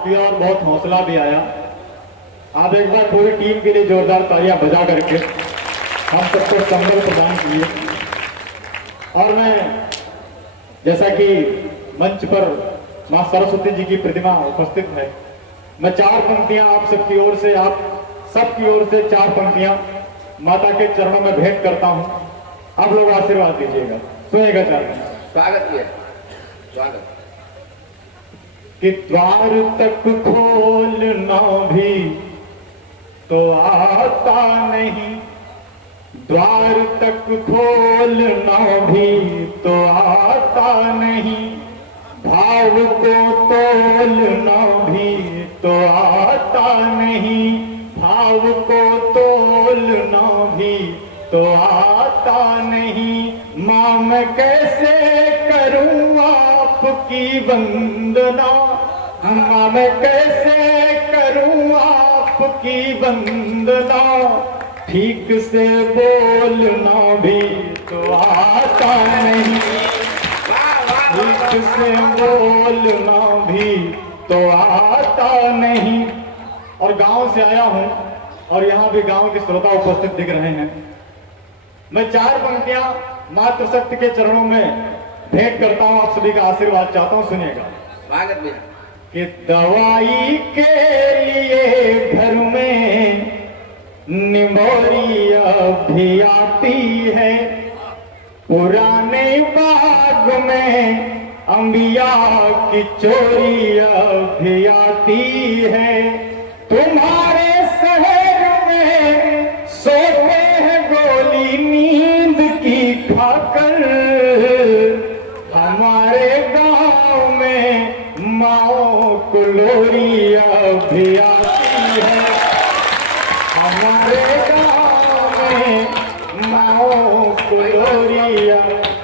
भी और बहुत हौसला भी आया। आप एक बार पूरी टीम के लिए जोरदार तालियां बजा करके हम सबको संबल प्रदान किए। और मैं जैसा कि मंच पर मां सरस्वती जी की प्रतिमा उपस्थित है, मैं 4 पंक्तियां आप सबकी ओर से, आप सबकी ओर से 4 पंक्तियां माता के चरणों में भेंट करता हूं। आप लोग आशीर्वाद दीजिएगा, सुनिएगा। 4 स्वागत है, स्वागत। कि द्वार तक खोलना भी तो आता नहीं, द्वार तक खोलना भी तो आता नहीं, भाव को तोलना भी तो आता नहीं, भाव को तोलना भी तो आता नहीं। मां मैं कैसे करूं आपकी वंदना, मां मैं कैसे करूं आपकी वंदना, ठीक से बोलना भी तो आता नहीं, ठीक से बोलना भी तो आता नहीं। और गांव से आया हूं और यहां भी गांव के श्रोता उपस्थित दिख रहे हैं। मैं 4 पंक्तियां मातृशक्ति के चरणों में भेंट करता हूं, आप सभी का आशीर्वाद चाहता हूं, सुनिएगा। स्वागत भैया। कि दवाई के लिए घर में निमोरी भी आती है, पुराने बाग में अंबिया की चोरी भी आती है, तुम्हारे शहर में सोते हैं गोली नींद की खाकर, हमारे गांव में माओ को लोरी भी आती है, हमारे गांव में माओ को लोरी।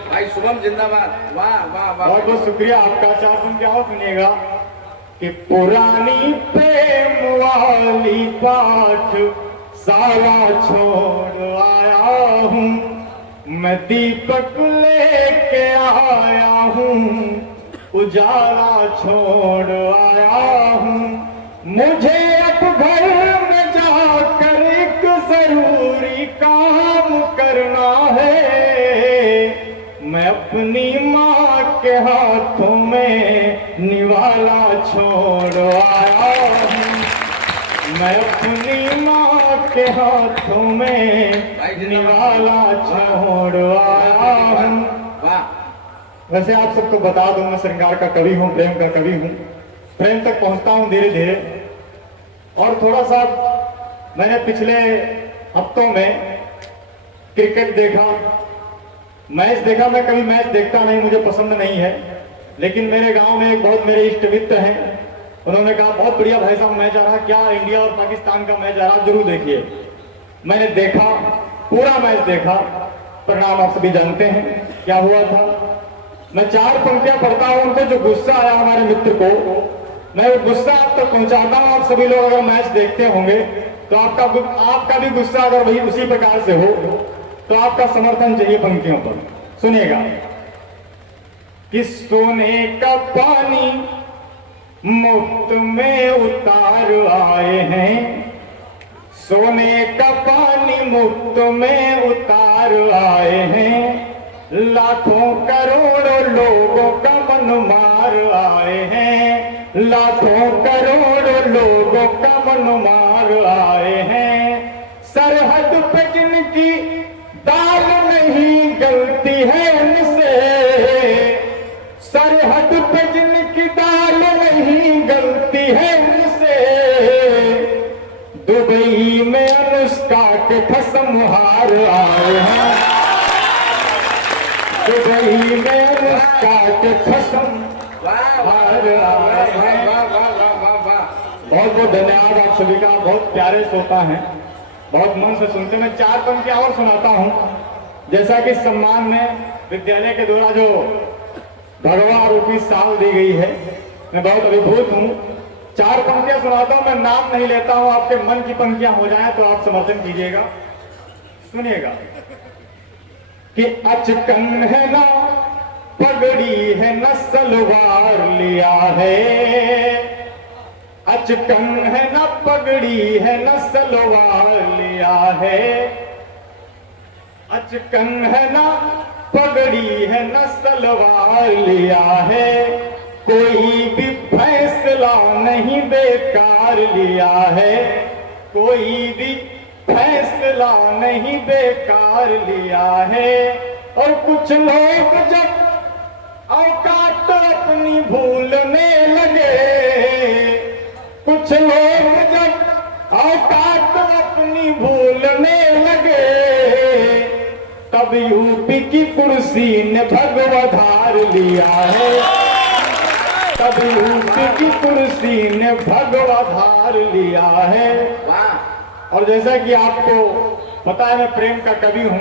भाई शुभम जिंदाबाद। वाह वाह वाह, बहुत बहुत शुक्रिया आपका। 4 पंक्तियां और सुनिएगा। कि पुरानी प्रेम वाली पाठ सारा छोड़ आया हूं, मैं दीपक लेके आया हूं, उजाला छोड़ आया हूं, मुझे अब घर में जाकर एक जरूरी काम करना है, मैं अपनी माँ के हाथों में निवाला छोड़ आया हूँ, मैं अपनी माँ के हाथों में निवाला छोड़ आया हूँ। वैसे आप सबको बता दूं, मैं श्रृंगार का कवि हूँ, प्रेम का कवि हूँ, प्रेम तक पहुँचता हूँ धीरे धीरे। और थोड़ा सा मैंने पिछले हफ्तों में क्रिकेट देखा, मैच देखा। मैं कभी मैच देखता नहीं, मुझे पसंद नहीं है, लेकिन मेरे गांव में एक बहुत मेरे इष्ट मित्र हैं, उन्होंने कहा बहुत बढ़िया भाई साहब मैच आ रहा, क्या इंडिया और पाकिस्तान का मैच आ रहा, जरूर देखिए। मैंने देखा, पूरा मैच देखा। परिणाम आप सभी जानते हैं क्या हुआ था। मैं 4 पंक्तियां पढ़ता हूं, उनको जो गुस्सा आया हमारे मित्र को, मैं वो गुस्सा आप तक पहुंचाता हूं। आप सभी लोग अगर मैच देखते होंगे तो आपका भी गुस्सा अगर वही उसी प्रकार से हो तो आपका समर्थन चाहिए पंक्तियों पर। सुनिएगा। कि सोने का पानी मुफ्त में उतार आए हैं, सोने का पानी मुफ्त में उतार आए हैं, लाखों करोड़ों लोगों का मन मार आए हैं, लाखों करोड़ों लोगों का मन मार आए हैं, सरहद पे जिनकी दाल नहीं गलती है उनसे, सरहद पे जिनकी दाल नहीं गलती है उनसे, दुबई में अनुष्का के खसम हार आए हैं, दुबई में अनुष्का के खसम हार आए हैं। बहुत बहुत धन्यवाद आप सभी का, बहुत प्यारे श्रोता हैं, बहुत मन से सुनते। मैं 4 पंक्तियां और सुनाता हूं। जैसा कि सम्मान में विद्यालय के द्वारा जो भगवा रूपी साल दी गई है, मैं बहुत अभिभूत हूं। 4 पंक्तियां सुनाता हूं, मैं नाम नहीं लेता हूं, आपके मन की पंक्तियां हो जाएं तो आप समर्थन कीजिएगा। सुनिएगा। कि अचकन है ना पगड़ी है न सलवार लिया है, अचकन है न पगड़ी है न सलवार लिया है, अचकन है न पगड़ी है न सलवार लिया है, कोई भी फैसला नहीं बेकार लिया है, कोई भी फैसला नहीं बेकार लिया है। और कुछ लोग जब औकात अपनी भूलने लगे, कुछ लोग जब औकात अपनी भूलने लगे, तब यूपी की कुर्सी ने भगवाधार लिया है, तब यूपी की कुर्सी ने भगवाधार लिया है। वाह। और जैसा कि आपको पता है मैं प्रेम का कवि हूं,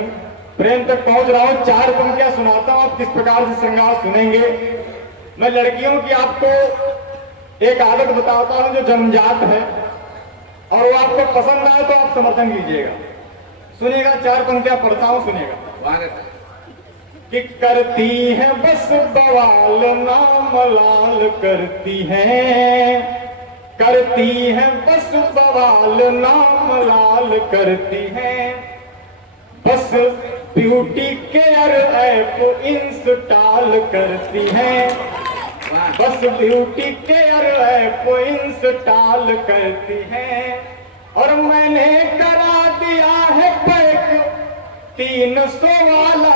प्रेम तक पहुंच रहा हूं, 4 पंक्तियां सुनाता हूं, आप किस प्रकार से श्रृंगार सुनेंगे। मैं लड़कियों की आपको एक आदत बताता हूं जो जन्मजात है, और वो आपको पसंद आए तो आप समर्थन कीजिएगा। सुनिएगा, 4 पंक्तियां पढ़ता हूं, सुनिएगा। स्वागत कि करती है बस बवाल नाम लाल करती है, करती है बस बवाल नाम लाल करती है, बस ब्यूटी केयर ऐप इंस्टॉल करती है, बस ब्यूटी केयर ऐप इंस्टॉल करती है। और मैंने करा दिया है पैक 300 वाला,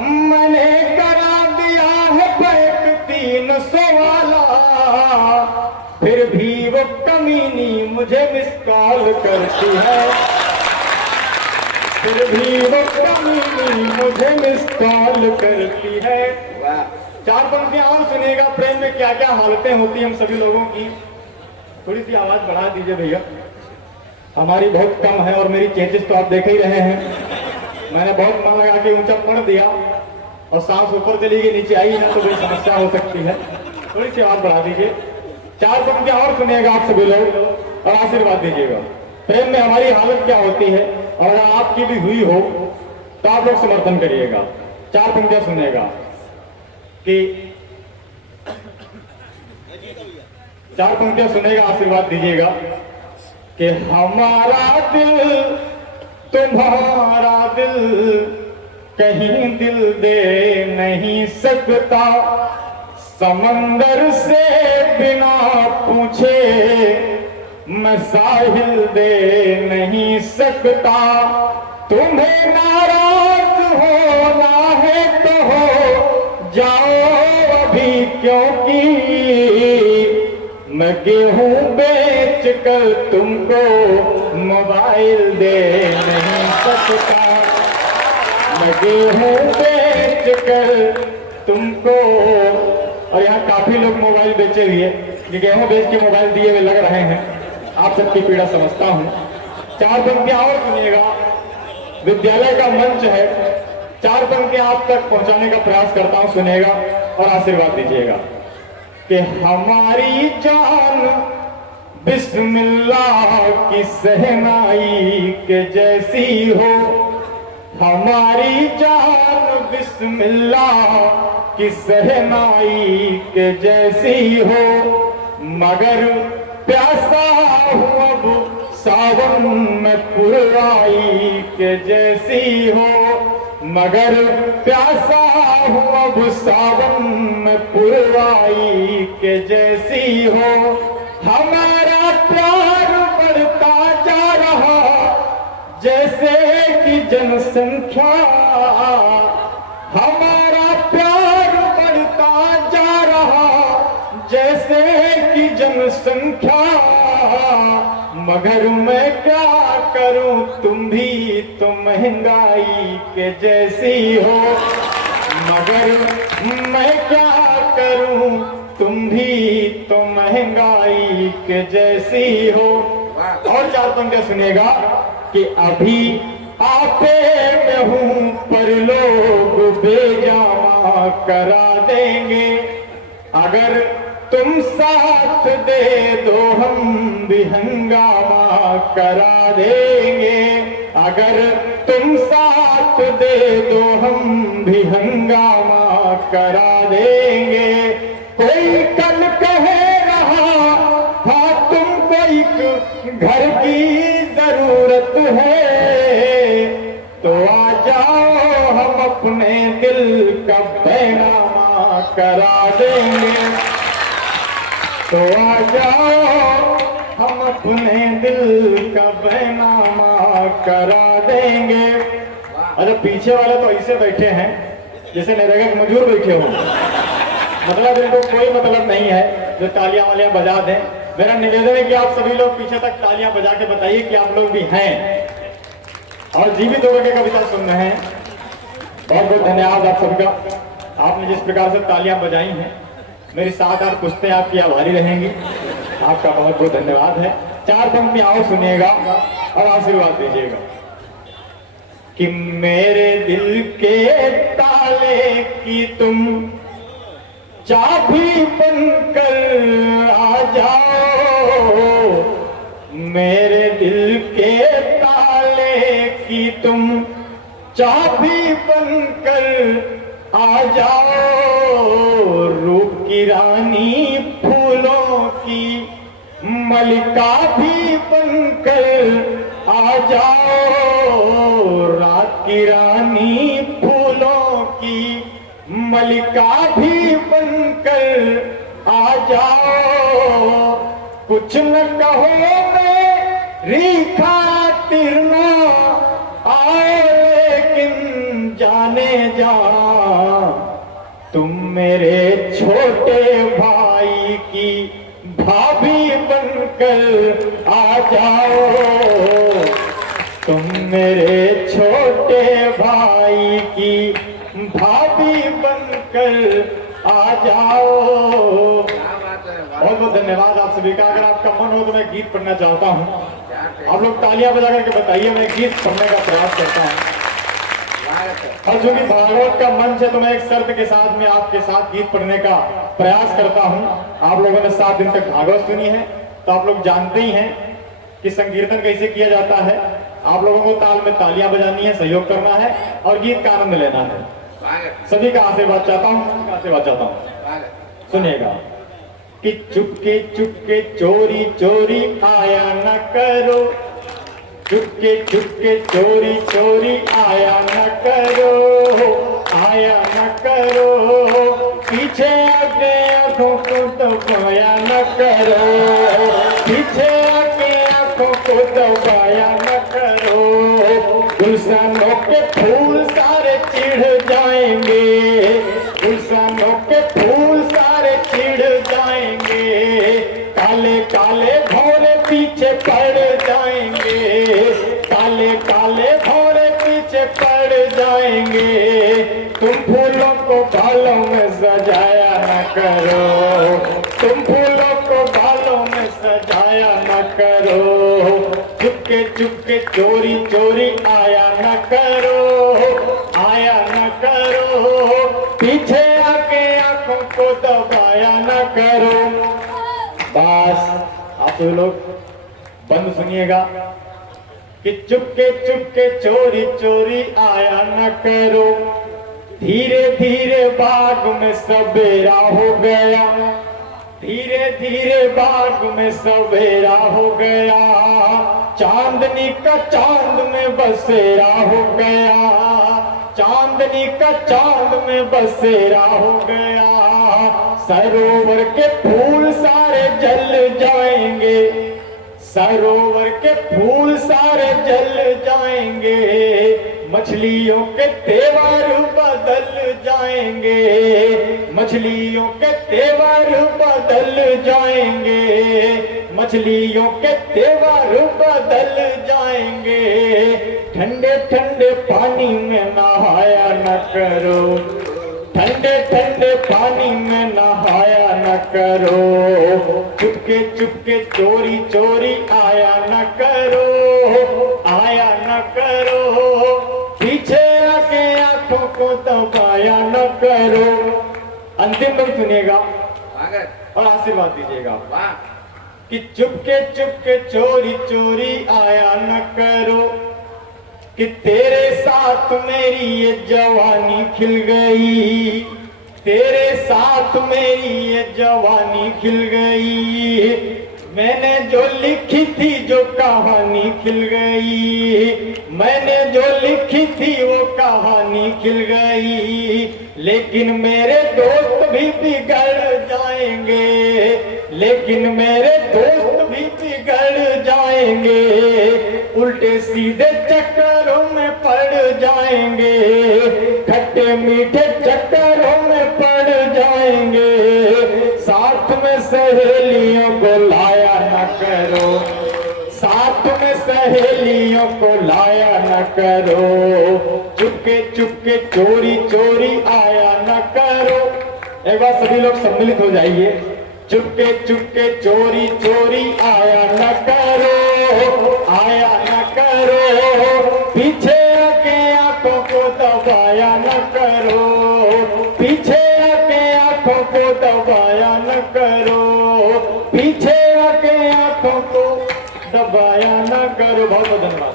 मैंने करा दिया है पैक 300 वाला, फिर भी वो कमीनी मुझे मिस कॉल करती है, फिर भी वो कमीनी मुझे मिस कॉल करती है। वाह। 4 पंक्तियां और सुनिएगा, प्रेम में क्या क्या हालतें होती हैं हम सभी लोगों की। थोड़ी सी आवाज बढ़ा दीजिए भैया, हमारी बहुत कम है और मेरी चेचिस तो आप देख ही रहे हैं। मैंने बहुत मन लगा के ऊंचा पढ़ दिया और सांस ऊपर चली गई, नीचे आई ना तो बड़ी समस्या हो सकती है। थोड़ी सी आवाज बढ़ा दीजिए। 4 पंक्तियां और सुनिएगा आप सभी लोग और आशीर्वाद दीजिएगा। प्रेम में हमारी हालत क्या होती है, और अगर आपकी भी हुई हो तो आप लोग समर्थन करिएगा। 4 पंक्तियां सुनिएगा कि 4 पंक्तियां सुनेगा, आशीर्वाद दीजिएगा कि हमारा दिल तुम्हारा दिल कहीं दिल दे नहीं सकता, समंदर से बिना पूछे मैं साहिल दे नहीं सकता, तुम्हें नाराज होना है तो हो जाओ अभी, क्योंकि मैं गेहूं बेच कर तुमको मोबाइल दे नहीं सकता, मैं गेहूं बेच कर तुमको। और यहाँ काफी लोग मोबाइल बेचे हुए, ये गेहूं बेच के मोबाइल दिए हुए लग रहे हैं, आप सबकी पीड़ा समझता हूं। 4 पंक्तियां और सुनिएगा, विद्यालय का मंच है, 4 पंक्तियां आप तक पहुंचाने का प्रयास करता हूं, सुनिएगा और आशीर्वाद दीजिएगा कि हमारी जान बिस्मिल्लाह की सहनाई के जैसी हो, हमारी जान बिस्मिल्लाह की सहनाई के जैसी हो, मगर प्यासा हूँ अब सावन में पुरवाई के जैसी हो, मगर प्यासा हूँ अब सावन में पुरवाई के जैसी हो, हमारा प्यार बढ़ता जा रहा जैसे कि जनसंख्या, हमारा प्यार बढ़ता जा रहा जैसे कि जनसंख्या, मगर मैं क्या करूं तुम भी तो महंगाई के जैसी हो, मगर मैं क्या करूं तुम भी तो महंगाई के जैसी हो। और 4 पंक्तियां सुनेगा कि अभी आपे में हूं पर लोग बेजामा करा देंगे, अगर तुम साथ दे दो हम भी हंगामा करा देंगे, अगर तुम साथ दे दो हम भी हंगामा करा देंगे। कोई कल कहे रहा घर की जरूरत है तो आ जाओ हम अपने दिल का बैनामा करा देंगे, तो आ जाओ हम अपने दिल का बैनामा करा देंगे। अरे पीछे वाले तो ऐसे बैठे हैं जैसे नरेगा के मजदूर बैठे हो, मतलब इनको कोई मतलब नहीं है जो तालियां वालियां बजा दें। मेरा निवेदन है कि आप सभी लोग पीछे तक तालियां बजा के बताइए कि आप लोग भी हैं और जीवित होकर के कविता सुन रहे हैं। बहुत बहुत धन्यवाद आप सबका, आपने जिस प्रकार से तालियां बजाई हैं मेरी 7-8 पुश्तें आपकी आभारी रहेंगी। आपका बहुत बहुत धन्यवाद है। 4 पंक्तियां और सुनिएगा और आशीर्वाद दीजिएगा कि मेरे दिल के ताले की तुम चाबी बनकर आ जाओ, मेरे दिल के ताले की तुम चाबी बनकर आ जाओ, रूप की रानी फूलों की मलिका भी बनकर आ जाओ, रात की रानी फूलों की मलिका भी बनकर आ जाओ। कुछ न कहो मेरी खातिर ना आए लेकिन जाने जा, तुम मेरे छोटे भाई की भाभी बनकर आ जाओ, तुम मेरे छोटे भाई की भाभी बनकर आ जाओ। क्या बात है, वाह। बहुत बहुत धन्यवाद आप सभी का। अगर आपका मन हो तो मैं गीत पढ़ना चाहता हूँ। आप लोग तालियां बजा करके बताइए, मैं गीत पढ़ने का प्रयास करता हूँ। और चूंकि भागवत का मंच है तो मैं एक शर्त के साथ में आपके साथ गीत पढ़ने का प्रयास करता हूँ। आप लोगों ने 7 दिन तक भागवत सुनी है तो आप लोग जानते ही हैं कि संकीर्तन कैसे किया जाता है। आप लोगों को ताल में तालियां बजानी है, सहयोग करना है और गीत का आनंद लेना है। सभी का आशीर्वाद चाहता हूँ, आशीर्वाद चाहता हूँ। सुनिएगा कि चुपके चुपके चोरी चोरी आया न करो, चुपके चुपके चोरी चोरी आया न करो, आया न करो, पीछे आगे आंखों को दबाया न करो, पीछे आगे आंखों को दबाया न करो, गुलशनों के फूल सारे चिढ़ जाएंगे, गुलशनों के फूल सारे चिढ़ जाएंगे, काले काले भौरे पीछे पड़ जाएंगे, काले काले भौरे पीछे पड़ जाएंगे, तुम फूलों को बालों में सजाया न करो, तुम फूलों को बालों में सजाया न करो, चुपके चुपके चोरी चोरी आया न करो, आया न करो, पीछे आके आंखों को दबाया न करो। बस आप लोग बंद सुनिएगा कि चुपके चुपके चोरी चोरी आया न करो, धीरे धीरे बाग में सवेरा हो गया, धीरे धीरे बाग में सवेरा हो गया, चांदनी का चांद में बसेरा हो गया, चांदनी का चांद में बसेरा हो गया, सरोवर के फूल सारे जल जाएंगे, सरोवर के फूल सारे जल जाएंगे, मछलियों के तेवर बदल जाएंगे, मछलियों के तेवर बदल जाएंगे, मछलियों के तेवर बदल जाएंगे, ठंडे ठंडे पानी में नहाया न करो, ठंडे ठंडे पानी में नहाया न करो, चुपके चुपके चोरी चोरी आया न करो, आया न करो, पीछे आके आंखों को दबाया न करो। अंतिम में सुनिएगा और आशीर्वाद दीजिएगा कि चुपके चुपके चोरी चोरी आया न करो, कि तेरे साथ मेरी ये जवानी खिल गई, तेरे साथ मेरी ये जवानी खिल गई, मैंने जो लिखी थी जो कहानी खिल गई, मैंने जो लिखी थी वो कहानी खिल गई, लेकिन मेरे दोस्त भी बिगड़ जाएंगे, लेकिन मेरे दोस्त भी बिगड़ जाएंगे, उल्टे सीधे चक्करों में पड़ जाएंगे, खट्टे मीठे चक्करों में पड़ जाएंगे, साथ में सहेलियों को लाया न करो, साथ में सहेलियों को लाया न करो, चुपके चुपके चोरी चोरी आया न करो। एक बार सभी लोग सम्मिलित हो जाइए। चुपके चुपके चोरी चोरी आया न करो, आया न करो, पीछे आके आंखों को दबाया न करो, पीछे आके आंखों को दबाया न करो, पीछे आके आंखों को दबाया न करो। बहुत बहुत धन्यवाद।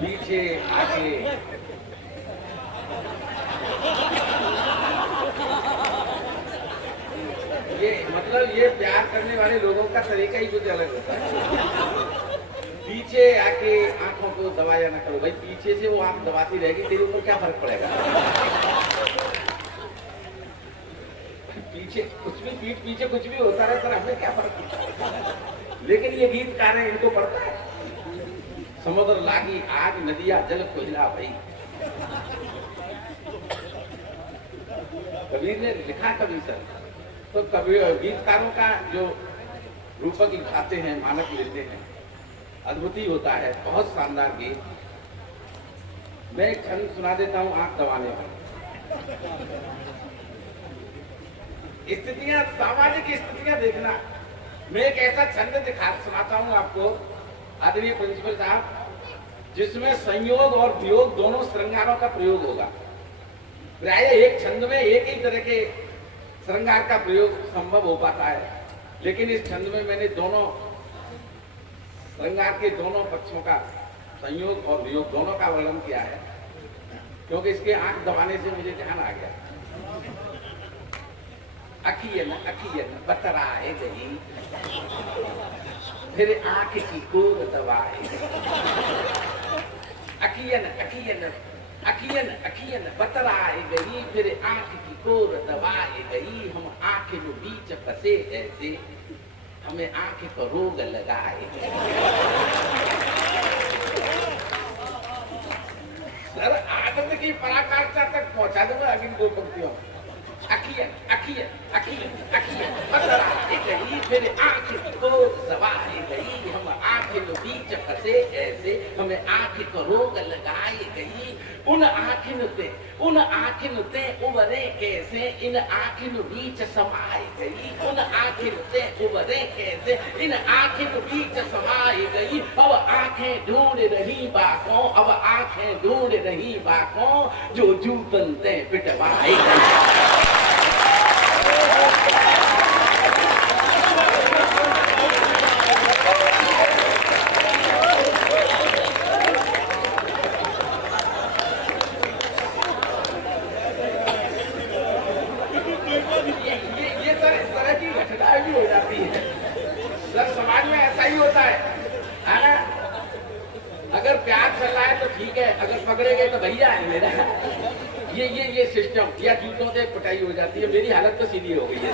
पीछे आके ये मतलब ये प्यार करने वाले लोगों का तरीका ही कुछ अलग होता है। पीछे आके आंखों को दबाया ना करो। भाई पीछे से वो आंख दबाती रहेगी, तेरे ऊपर क्या फर्क पड़ेगा? पीछे कुछ भी पीठ पीछे कुछ भी होता रहे, पर हमें क्या फर्क पड़ता है? लेकिन ये गीतकार है, इनको पड़ता है। समुद्र लागी आग नदिया जल कोयला भाई। कबीर ने लिखा कवि सर, तो कवि गीतकारों का जो रूपक लिखाते हैं, मानक लेते हैं, अद्भुत ही होता है। बहुत शानदार गीत। मैं एक छंद सुना देता हूँ आंख दबाने पर। स्थितियां, सामाजिक स्थितियां देखना। मैं एक ऐसा छंद सुनाता हूँ आपको, आदरणीय प्रिंसिपल साहब, जिसमें संयोग और वियोग दोनों श्रृंगारों का प्रयोग होगा। प्राय एक छंद में एक ही तरह के श्रृंगार का प्रयोग संभव हो पाता है, लेकिन इस छंद में मैंने दोनों श्रृंगार के दोनों पक्षों का, संयोग और वियोग दोनों का वर्णन किया है, क्योंकि इसके आंख दबाने से मुझे ध्यान आ गया। अखियन बतराए गई, फिर आंख की कोर दबाए। अखियन बतराए गई, फिर आंख की कोर दबाए गई। हम आंखें में बीच फंसे ऐसे, हमें आंखें को रोग लगाए। सर आनंद की पराकाष्ठा तक पहुंचा दूंगा अगिन दो पंक्तियों। अखियन बतराए गई, फिर आंख की कोर दबाए गई। हम आंखें में बीच फंसे ऐसे, हमें आंख को रोग लगाए गई। उन आँखिन ते उबरे कैसे, इन आँखिन बीच समाई गई। उन आँखिन ते उबरे कैसे, इन आँखिन बीच समाई गई। अब आँखें ढूंढ रही बाकों, अब आँखें ढूंढ रही बाकों, जो जूतन ते पिटवाई गई। अगर प्यार चल रहा है तो ठीक है, अगर पकड़े गए तो भैया है मेरा। ये सिस्टम या जूतों से पिटाई हो जाती है। मेरी हालत तो सीधी हो गई है।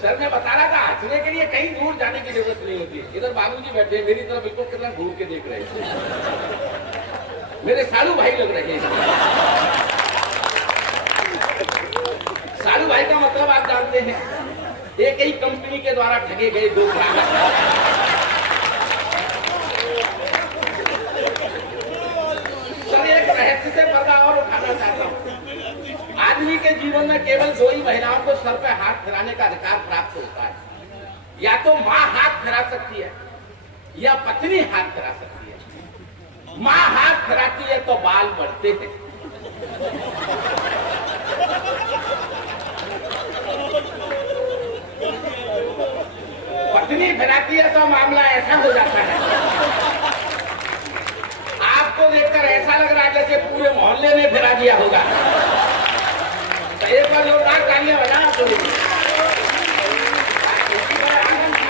सर मैं बता रहा था, हंसने के लिए कहीं दूर जाने की जरूरत नहीं होती। इधर बाबूजी बैठे हैं, मेरी तरफ बिल्कुल कितना घूर के देख रहे हैं। मेरे सालू भाई लग रहे हैं। सालू भाई का मतलब आप जानते हैं, एक ही कंपनी के द्वारा ठगे गए दो ग्राहक। रहस्य से पर्दा और उठाना चाहता हूँ। आदमी के जीवन में केवल दो ही महिलाओं को सर पे हाथ फिराने का अधिकार प्राप्त होता है। या तो माँ हाथ फिरा सकती है या पत्नी हाथ फिरा सकती है। माँ हाथ फिराती है तो बाल बढ़ते हैं। पत्नी फिराती है तो मामला ऐसा हो जाता है, आपको देखकर ऐसा लग रहा है जैसे पूरे मोहल्ले में फिरा गया होगा। तो एक बार जोरदार तालियां बजा तो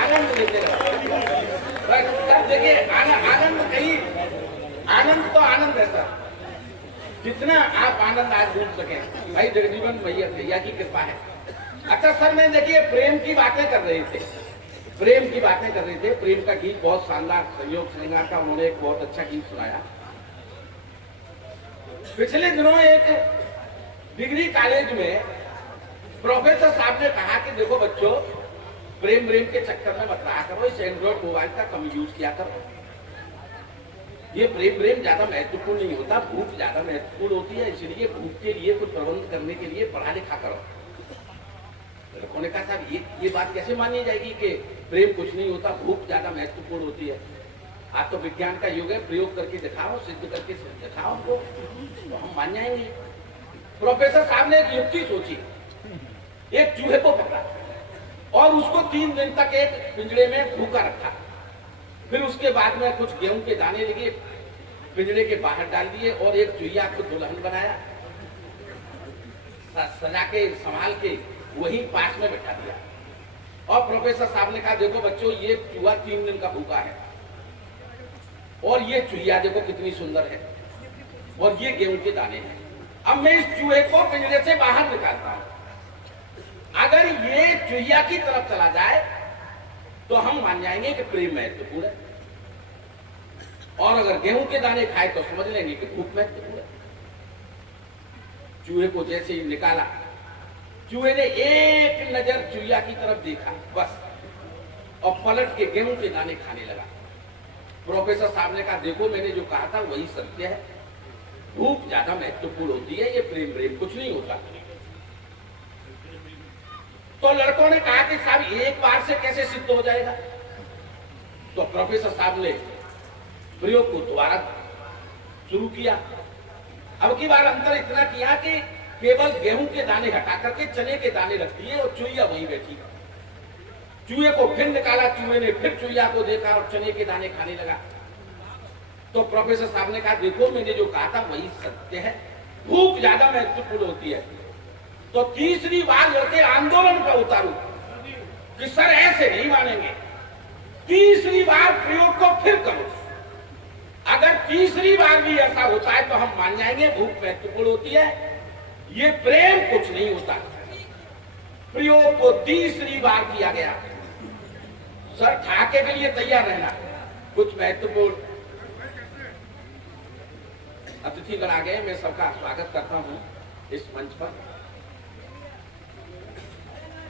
आनंद लेते रहो। देखिए आनंद कहीं आनंद तो आनंद है सर, जितना आप आनंद आज ढूंढ सके भाई जगजीवन भैया की कृपा है। अच्छा सर, मैं देखिए प्रेम की बातें कर रहे थे, प्रेम का गीत बहुत शानदार संयोग श्रृंगार का उन्होंने एक बहुत अच्छा गीत सुनाया। पिछले दिनों एक डिग्री कॉलेज में प्रोफेसर साहब ने कहा कि देखो बच्चों, प्रेम के चक्कर में मत रहा करो, इस एंड्रॉइड मोबाइल का कम यूज किया करो। ये प्रेम ज्यादा महत्वपूर्ण नहीं होता, भूख ज्यादा महत्वपूर्ण होती है, इसलिए भूख के लिए कुछ प्रबंध करने के लिए पढ़ा लिखा करो। लड़कों ने कहा साहब ये बात कैसे मानी जाएगी कि प्रेम कुछ नहीं होता, भूख ज्यादा महत्वपूर्ण होती है। आज तो विज्ञान का युग है, प्रयोग करके दिखाओ, सिद्ध करके दिखाओ हमको, तो हम मान जाएंगे। प्रोफेसर साहब ने एक युक्ति सोची, एक चूहे को पकड़ा और उसको 3 दिन तक एक पिंजरे में भूखा रखा। फिर उसके बाद में कुछ गेहूं के दाने लगे, पिंजरे के बाहर डाल दिए और एक चूहिया को दुल्हन बनाया, सजा के संभाल के वहीं पास में बैठा दिया। और प्रोफेसर साहब ने कहा देखो बच्चों, ये चूहा 3 दिन का भूखा है और ये चूहिया देखो कितनी सुंदर है और ये गेहूं के दाने हैं। अब मैं इस चूहे को पिंजरे से बाहर निकालता हूं, अगर ये चूहिया की तरफ चला जाए तो हम मान जाएंगे कि प्रेम महत्वपूर्ण है, और अगर गेहूं के दाने खाए तो समझ लेंगे कि भूख महत्वपूर्ण है। चूहे को जैसे ही निकाला, चूहे ने एक नजर चूहिया की तरफ देखा बस, और पलट के गेहूं के दाने खाने लगा। प्रोफेसर साहब ने कहा देखो, मैंने जो कहा था वही सत्य है, भूख ज्यादा महत्वपूर्ण होती है, ये प्रेम कुछ नहीं होता। तो लड़कों ने कहा कि साहब एक बार से कैसे सिद्ध हो जाएगा? तो प्रोफेसर साहब ने प्रयोग को दोबारा शुरू किया। अब की बार अंतर इतना किया कि केवल गेहूं के दाने हटा करके चने के दाने रख दिए और चूहिया वहीं बैठी। चूहे को फिर निकाला, चूहे ने फिर चूहिया को देखा और चने के दाने खाने लगा। तो प्रोफेसर साहब ने कहा देखो, मैंने जो कहा था वही सत्य है, भूख ज्यादा महत्वपूर्ण होती है। तो तीसरी बार लड़के आंदोलन पर उतारू कि सर ऐसे नहीं मानेंगे, तीसरी बार प्रयोग को फिर करो। अगर तीसरी बार भी ऐसा होता है तो हम मान जाएंगे भूख महत्वपूर्ण होती है, ये प्रेम कुछ नहीं होता। प्रयोग को तीसरी बार किया गया। सर ठाके के लिए तैयार रहना, कुछ महत्वपूर्ण अतिथिगण आ गए, मैं सबका स्वागत करता हूं इस मंच पर।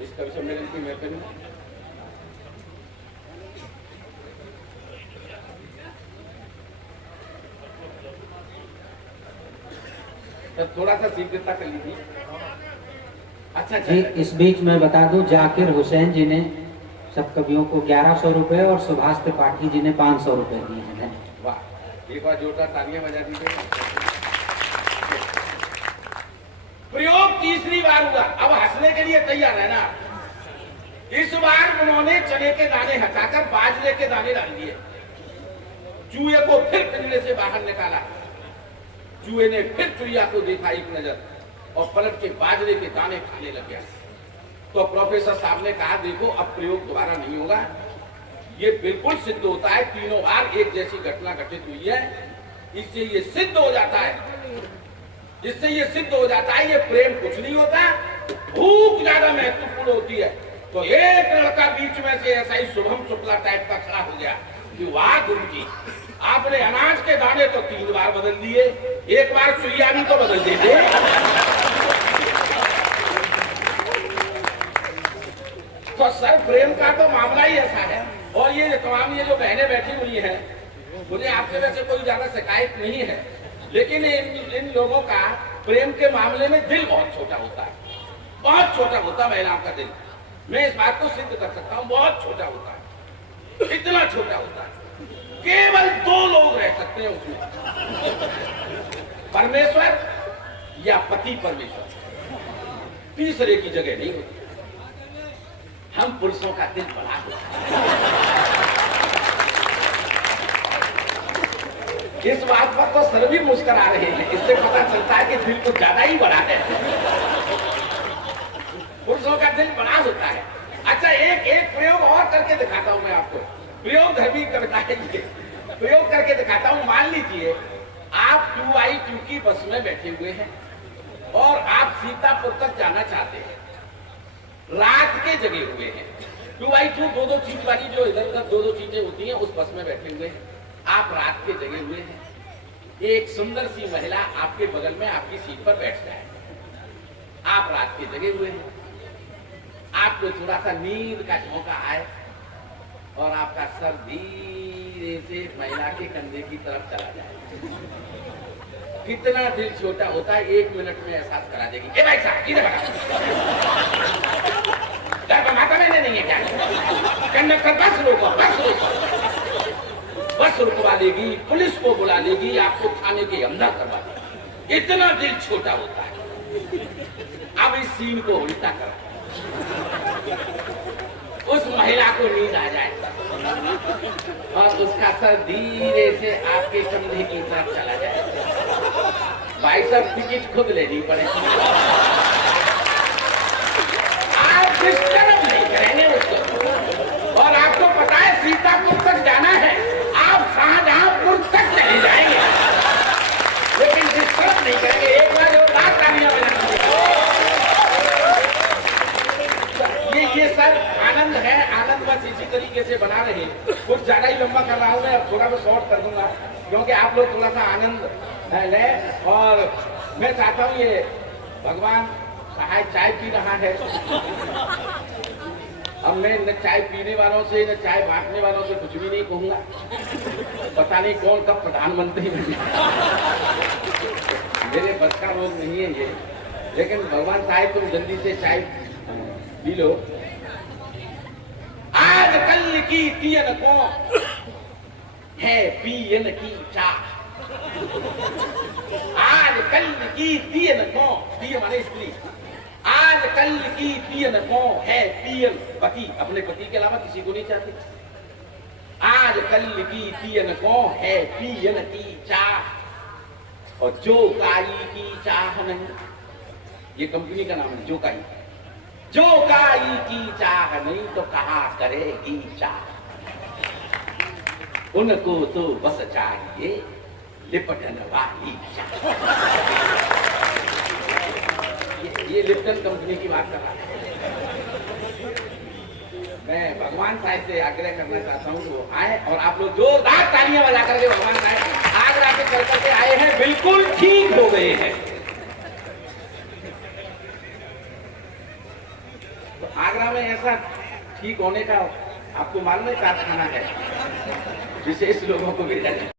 इस कवि सम्मेलन की महफिल में थोड़ा सा शीघ्रता कर लीजिए। अच्छा जी, इस बीच मैं बता दूं, जाकिर हुसैन जी ने सब कवियों को 1100 रुपए और सुभाष त्रिपाठी जी ने 500 रुपए दिए हैं। वाह, एक बार जोरदार तालियां बजा दीजिए। प्रयोग तीसरी बार हुआ, अब हंसने के लिए तैयार है ना। इस बार उन्होंने चने के दाने हटाकर बाजरे के दाने डाल दिए, चूहे को फिर पिंजरे से बाहर निकाला। चूहे ने फिर चूहिया को देखा एक नजर और पलट के बाजरे के दाने खाने लग गया। तो प्रोफेसर साहब ने कहा देखो, अब प्रयोग दोबारा नहीं होगा, ये बिल्कुल सिद्ध होता है, तीनों बार एक जैसी घटना घटित हुई है, इससे ये सिद्ध हो जाता है, इससे ये सिद्ध हो जाता है ये प्रेम कुछ नहीं होता, भूख ज्यादा महत्वपूर्ण होती है। तो एक लड़का बीच में से ऐसा ही शुभम शुक्ला टाइप का खड़ा हो गया कि वाह गुरु जी, आपने अनाज के दाने तो 3 बार बदल दिए, एक बार चुहिया भी तो बदल देते। तो सर प्रेम का तो मामला ही ऐसा है। और ये तमाम ये जो बहनें बैठी हुई हैं, मुझे आपसे वैसे कोई ज्यादा शिकायत नहीं है, लेकिन इन लोगों का प्रेम के मामले में दिल बहुत छोटा होता है, बहुत छोटा होता है महिलाओं का दिल। मैं इस बात को सिद्ध कर सकता हूँ, बहुत छोटा होता है, इतना छोटा होता है, केवल 2 लोग रह सकते हैं उसमें, परमेश्वर या पति परमेश्वर, तीसरे की जगह नहीं होती। हम पुरुषों का दिल बड़ा होता है। इस बात पर तो सर भी मुस्कुरा रहे हैं, इससे पता चलता है के दिल को ज्यादा ही बड़ा है। पुरुषों का दिल बड़ा होता है। अच्छा, एक प्रयोग और करके दिखाता हूं मैं आपको। प्रयोग धर्मी कविता है ये, प्रयोग करके दिखाता हूं। मान लीजिए आप 2i2 की बस में बैठे हुए हैं और आप सीतापुर तक जाना चाहते हैं, रात के जगे हुए हैं। 2i2 दो सीट वाली जो इधर उधर दो सीटें होती हैं, उस बस में बैठे हुए हैं, आप रात के जगे हुए हैं। एक सुंदर सी महिला आपके बगल में आपकी सीट पर बैठ जाए, आप रात के जगे हुए हैं, आपको थोड़ा सा नींद का झोंका आए और आपका सर धीरे से महिला के कंधे की तरफ चला जाए। कितना दिल छोटा होता है, 1 मिनट में एहसास करा देगी। ए भाई साहब, किधर माता मैंने नहीं है क्या? कंडक्टर बस रुकवा देगी, पुलिस को बुला देगी, आपको थाने के अंदर करवा देगी। इतना दिल छोटा होता है। अब इस सीन को उल्टा कर, उस महिला को नींद आ जाए और उसका सर धीरे से आपके कंधे की तरफ चला जाए। भाई साहब, टिकट खुद लेनी पड़ेगी, आप डिस्टर्ब नहीं करेंगे उसको। और आपको पता है सीतापुर तक जाना है, आप शाहजहांपुर तक चले जाएंगे, लेकिन डिस्टर्ब नहीं करेंगे। एक बार जो बात तालियां बजाएंगे। ये सर आनंद है, आनंद बस इसी तरीके से बना रहे। कुछ ज्यादा ही लंबा कर रहा हूं मैं, थोड़ा मैं शॉर्ट कर दूंगा क्योंकि आप लोग थोड़ा सा आनंद लें। और मैं चाहता हूं ये भगवान सहाय चाय पी रहा है। अब मैं न चाय पीने वालों से न चाय बांटने वालों से कुछ भी नहीं कहूंगा। पता नहीं कौन कब प्रधानमंत्री बने, मेरे बस का रोग नहीं है ये, लेकिन भगवान साहब तुम जल्दी से चाय पी लो। आज कल की पियन को है पियन की चाह, आज कल की पियन को, पिय माने स्त्री, आज कल की पियन को है पियन पति, अपने पति के अलावा किसी को नहीं चाहते। आज कल की पियन को है पियन की चाह और जो काई की चाह नहीं, ये कंपनी का नाम है जो काई। जो काई की चाह नहीं तो कहा करेगी चाह, उनको तो बस चाहिए लिपटन वाली चाह। ये लिप्टन कंपनी की बात कर रहा है। मैं भगवान साहब से आग्रह करना चाहता हूँ कि वो आए और आप लोग जोरदार तालियां बजा करके भगवान साहब आगरा के चल करके आए हैं, बिल्कुल ठीक हो गए हैं। तो आगरा में ऐसा ठीक होने का आपको मालूम है कारखाना है, विशेष लोगों को भेजा जाए।